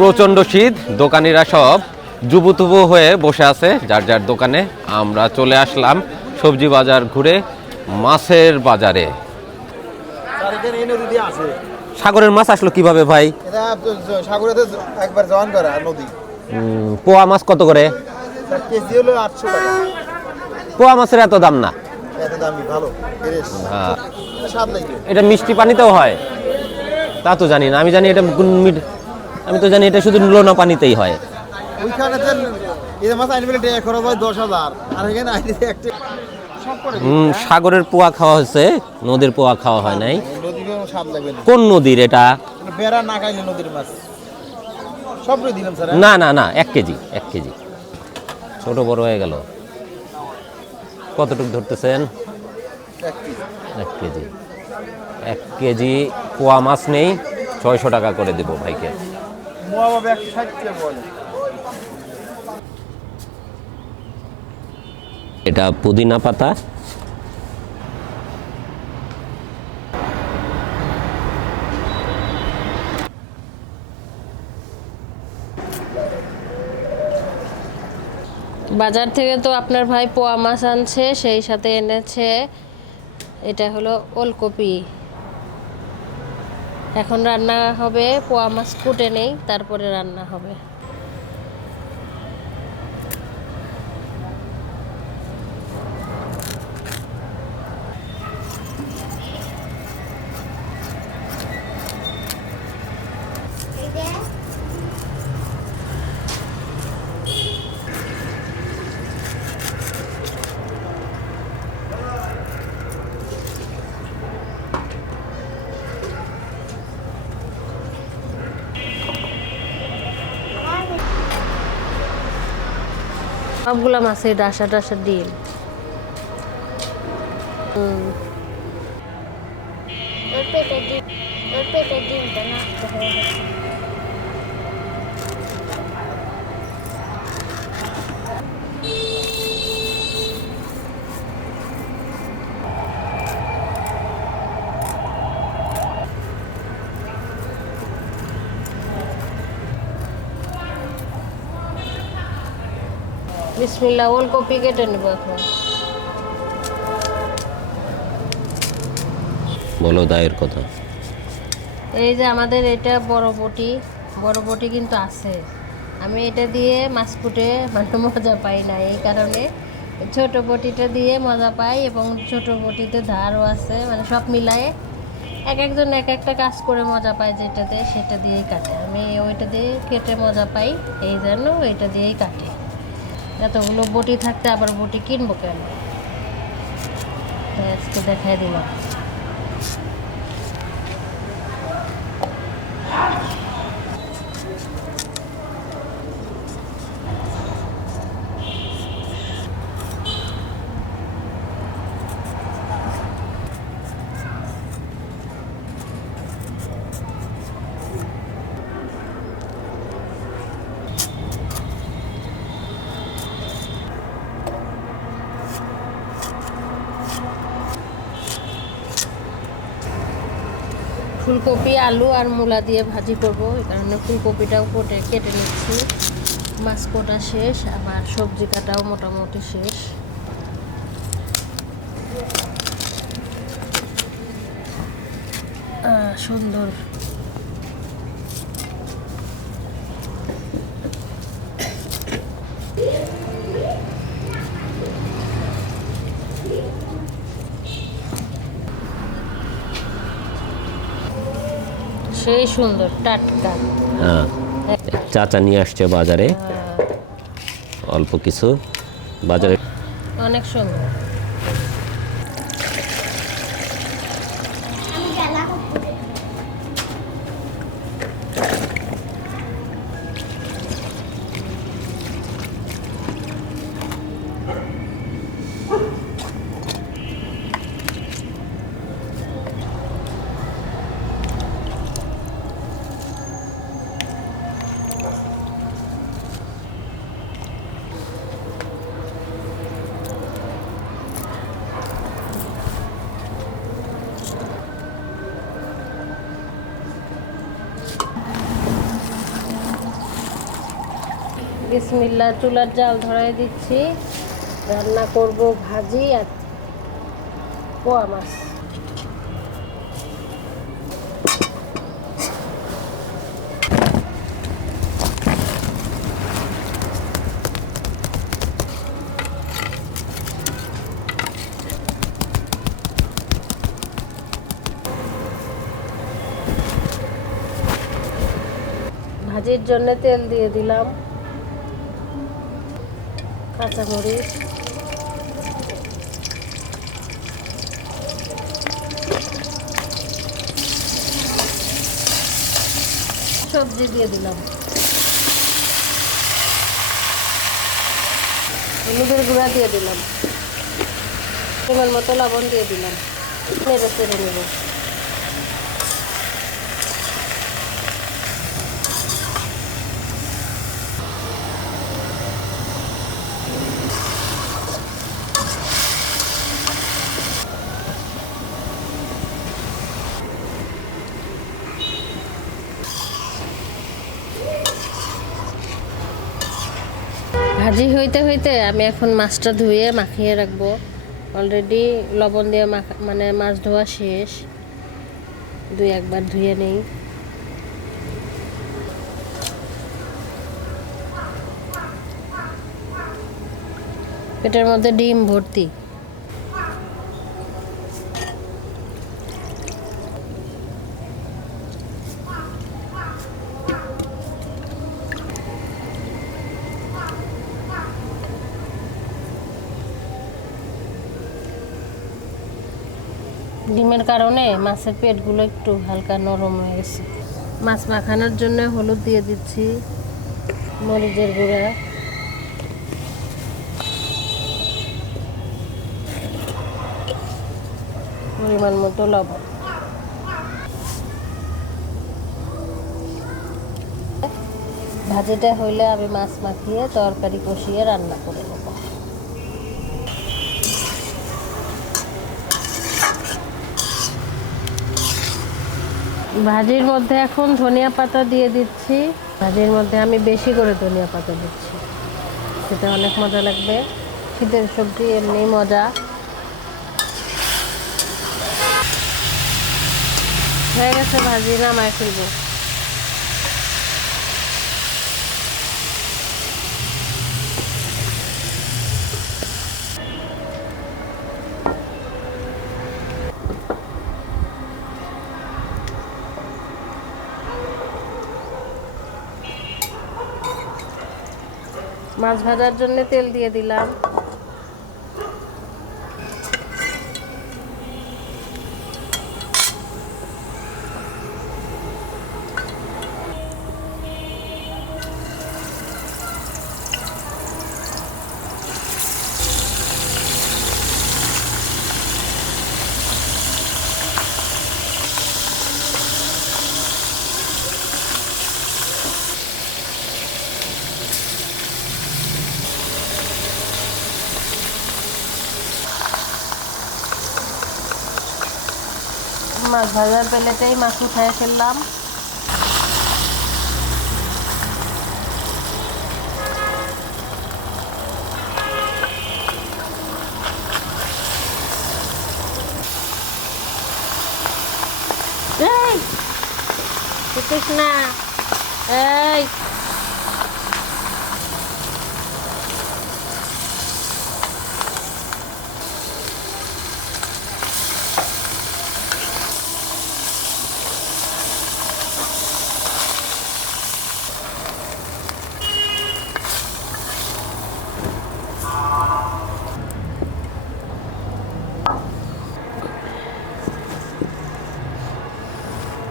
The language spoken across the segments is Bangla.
প্রচণ্ড শীত, দোকানিরা সব জুবুতুবু হয়ে বসে আছে যার যার দোকানে। আমরা চলে আসলাম সবজি বাজার ঘুরে মাছের বাজারে। সাগরের মাছ আসলো কিভাবে ভাই? পোয়া মাছ কত করে? পোয়া মাছের এত দাম না। এটা মিষ্টি পানিতেও হয় তা তো জানি না। আমি জানি এটা শুধু লোনা পানিতেই হয়। সাগরের পোয়া খাওয়া হচ্ছে, নদীর পোয়া খাওয়া হয় নাই। কোন নদীর এটা? না না না, 1 কেজি ছোট বড় হয়ে গেল। কতটুকু ধরতেছেন? 1 কেজি পোয়া মাছ নেই, 600 টাকা করে দেব ভাইকে। এটা পুদিনা পাতা, বাজার থেকে তো আপনার ভাই পোয়া মাছ আনছে, সেই সাথে এনেছে এটা হলো ওলকপি। এখন রান্না হবে, পোয়া মাছ কুটে নেই তারপরে রান্না হবে। সবগুলা মাছের ডাসা ডাসা ডিম। বিসমিল্লাহ, ওলকপি কেটে নেব এখন। বলো দায়ের কথা। এই যে আমাদের এটা বড় বটি কিন্তু আছে। আমি এটা দিয়ে মাছ কুটে মানে মজা পাই না, এই কারণে ছোট বটিটা দিয়ে মজা পাই। এবং ছোট বটিতে ধারও আছে, মানে সব মিলায়ে এক একজন এক একটা কাজ করে মজা পায়, যেটাতে সেটা দিয়েই কাটে। আমি ওইটা দিয়ে কেটে মজা পাই, এই জন্য ওইটা দিয়েই কাটে। এতগুলো বটি থাকতে আবার বটি কিনবো কেন? আজকে দেখাই দিলাম। ফুলকপি, আলু আর মূলা দিয়ে ভাজি করব, এই কারণে ফুলকপিটাও কেটে নিচ্ছি। মাছ কাটা শেষ, আবার সবজি কাটাও মোটামুটি শেষ। সুন্দর সেই সুন্দর টাটকা। হ্যাঁ, চাচা নিয়ে আসছে বাজারে অল্প কিছু। বাজারে অনেক সুন্দর। বিসমিল্লাহ, চুলার জাল ধরাই দিচ্ছি। রান্না করব ভাজি আর পোয়া মাছ। ভাজির জন্য তেল দিয়ে দিলাম, কাঁচামরিচ, সবজি দিয়ে দিলাম, হলুদের গুঁড়া দিয়ে দিলাম, পরিমাণ মতো লবণ দিয়ে দিলাম, নেড়ে চেড়ে নেব। ভাজি হইতে হইতে আমি এখন মাছটা ধুয়ে মাখিয়ে রাখবো। অলরেডি লবণ দিয়ে মানে মাছ ধোয়া শেষ, দুই একবার ধুয়ে নেই। পেটের মধ্যে ডিম ভর্তি। ডিমের কারণে মাছের পেটগুলো একটু হালকা নরম হয়ে গেছে। মাছ মাখানোর জন্য হলুদ দিয়ে দিচ্ছি, মরিচের গুঁড়া, পরিমাণ মতো লবণ। ভাজিটা হইলে আমি মাছ মাখিয়ে তরকারি কষিয়ে রান্না করে নেব। ভাজির মধ্যে এখন ধনিয়া পাতা দিয়ে দিচ্ছি। ভাজির মধ্যে আমি বেশি করে ধনিয়া পাতা দিচ্ছি, সেটা অনেক মজা লাগবে। শীতের সবজি এমনি মজা। হয়ে গেছে ভাজি, নামায় ফেলবো। মাছ ভাজার জন্য তেল দিয়ে দিলাম, মাছ ভাজার প্লেটেই মাছ উঠায় ফেললাম। এই উঠিস না, এই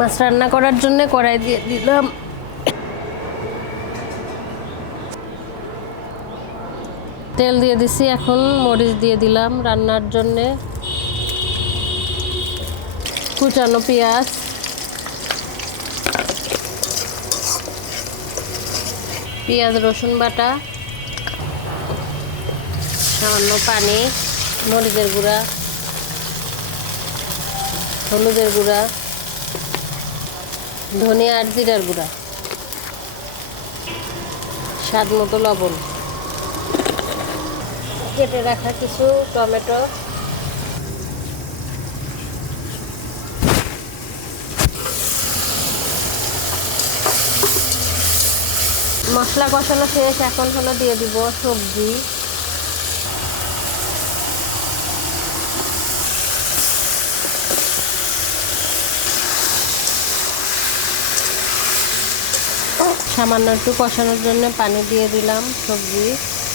মাছ রান্না করার জন্য কড়াই দিয়ে দিলাম। তেল দিয়ে দিছি, এখন মরিচ দিয়ে দিলাম রান্নার জন্যে। কুচানো পেঁয়াজ, পেঁয়াজ রসুন বাটা, সামান্য পানি, মরিচের গুঁড়া, হলুদের গুঁড়া, ধনিয়া আর জিরার গুঁড়া, স্বাদ মতো লবণ, কেটে রাখা কিছু টমেটো, মশলা কষানো শেষ। এখন হলো দিয়ে দিব সবজি। সামান্য একটু কষানোর জন্য পানি দিয়ে দিলাম,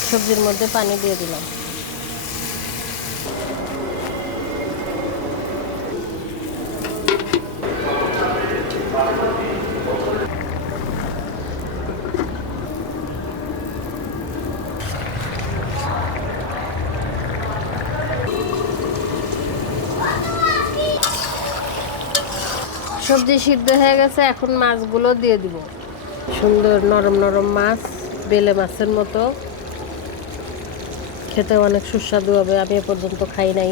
সবজির মধ্যে পানি দিয়ে দিলাম। সবজি সিদ্ধ হয়ে গেছে, এখন মাছগুলো দিয়ে দিব। সুন্দর নরম নরম মাছ, বেলে মাছের মতো, খেতে অনেক সুস্বাদু হবে। আমি এ পর্যন্ত খাই নাই।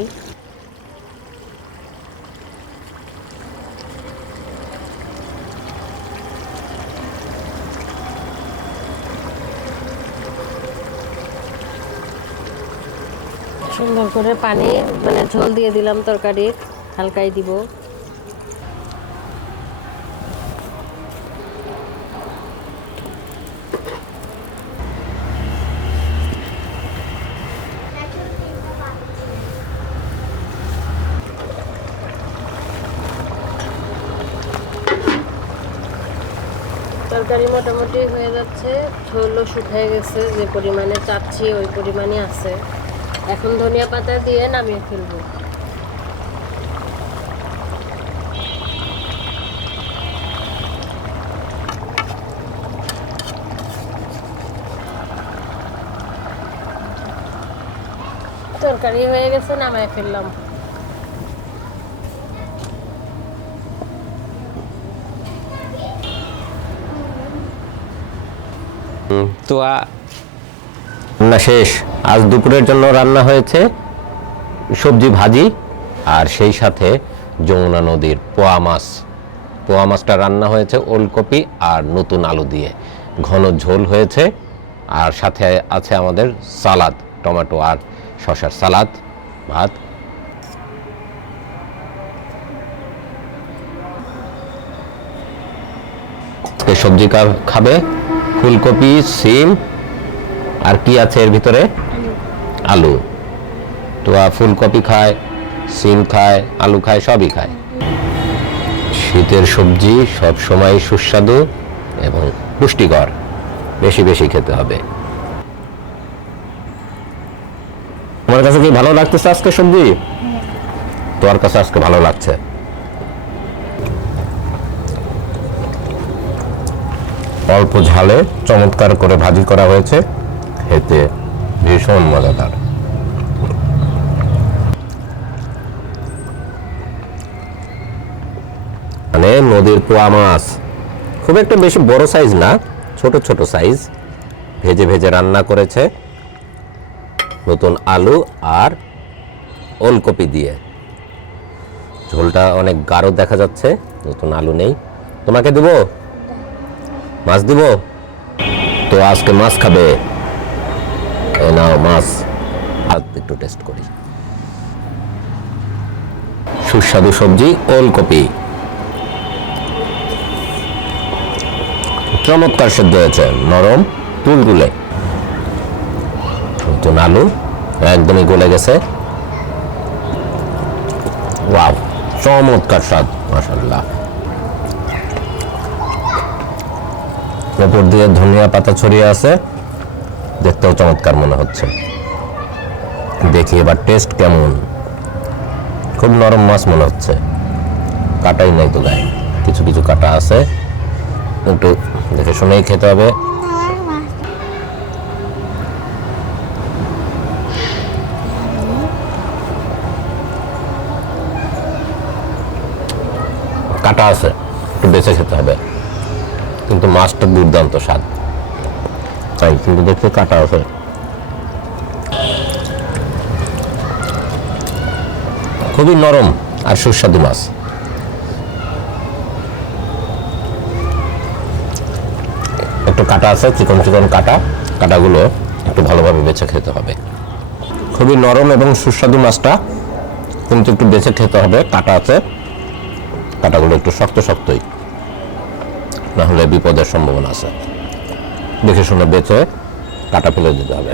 সুন্দর করে পানি মানে ঝোল দিয়ে দিলাম, তরকারির হালকাই দিব। তরকারি মোটামুটি হয়ে যাচ্ছে, ঝোলও শুকিয়ে গেছে, যে পরিমাণে চাচ্ছি ওই পরিমাণে আছে। এখন ধনিয়া পাতা দিয়ে নামিয়ে ফেলবো। তরকারি হয়ে গেছে, নামিয়ে ফেললাম। তো রান্না শেষ। আজ দুপুরের জন্য রান্না হয়েছে সবজি ভাজি, আর সেই সাথে যমুনা নদীর পোয়া মাছ। পোয়া মাছটা রান্না হয়েছে ওলকপি আর নতুন আলু দিয়ে, ঘন ঝোল হয়েছে। আর সাথে আছে আমাদের সালাদ, টমেটো আর শসার সালাদ, ভাত। সবজি খাবে ফুলকপি, সিম, আর কি আছে এর ভিতরে? আলু। তো ফুলকপি খায়, সিম খায়, আলু খায়, সবই খায়। শীতের সবজি সব সময় সুস্বাদু এবং পুষ্টিকর, বেশি বেশি খেতে হবে। তোমার কাছে কি ভালো লাগতেছে আজকে সবজি? তোমার কাছে আজকে ভালো লাগছে? অল্প ঝালে চমৎকার করে ভাজি করা হয়েছে, খেতে ভীষণ মজাদার। মানে নদীর পোয়া মাছ, খুব একটা বেশি বড় সাইজ না, ছোট ছোট সাইজ, ভেজে ভেজে রান্না করেছে নতুন আলু আর ওলকপি দিয়ে। ঝোলটা অনেক গাঢ় দেখা যাচ্ছে, নতুন আলু নেই। তোমাকে দিব মাছ, দিব তো আজকে মাছ খাবে। নাও মাছ, একটু টেস্ট করি। সুস্বাদু সবজি ওলকপি, চমৎকার সেদ্ধ হয়েছে, নরম তুলতুলে। নতুন আলু একদমই গলে গেছে। ওয়াও, চমৎকার স্বাদ, মাশাআল্লাহ। উপর দিয়ে ধনিয়া পাতা ছড়িয়ে আছে, দেখতেও চমৎকার মনে হচ্ছে। দেখি এবার টেস্ট কেমন। খুব নরম মাছ মনে হচ্ছে, কাটাই নাই তো গায়ে, কিছু কিছু কাটা আছে, একটু দেখে শুনেই খেতে হবে। কাটা আছে, একটু বেছে খেতে হবে, কিন্তু মাছটা দুর্দান্ত স্বাদ। তাই কিন্তু দেখতে কাটা আছে। খুবই নরম আর সুস্বাদু মাছ। একটু কাটা আছে, চিকন চিকন কাটা, কাটাগুলো একটু ভালোভাবে বেছে খেতে হবে। খুবই নরম এবং সুস্বাদু মাছটা, কিন্তু একটু বেছে খেতে হবে। কাটা আছে, কাটাগুলো একটু শক্ত শক্তই, না হলে বিপদের সম্ভাবনা আছে। দেখে শুনে বেছে কাটা ফেলে দিতে হবে।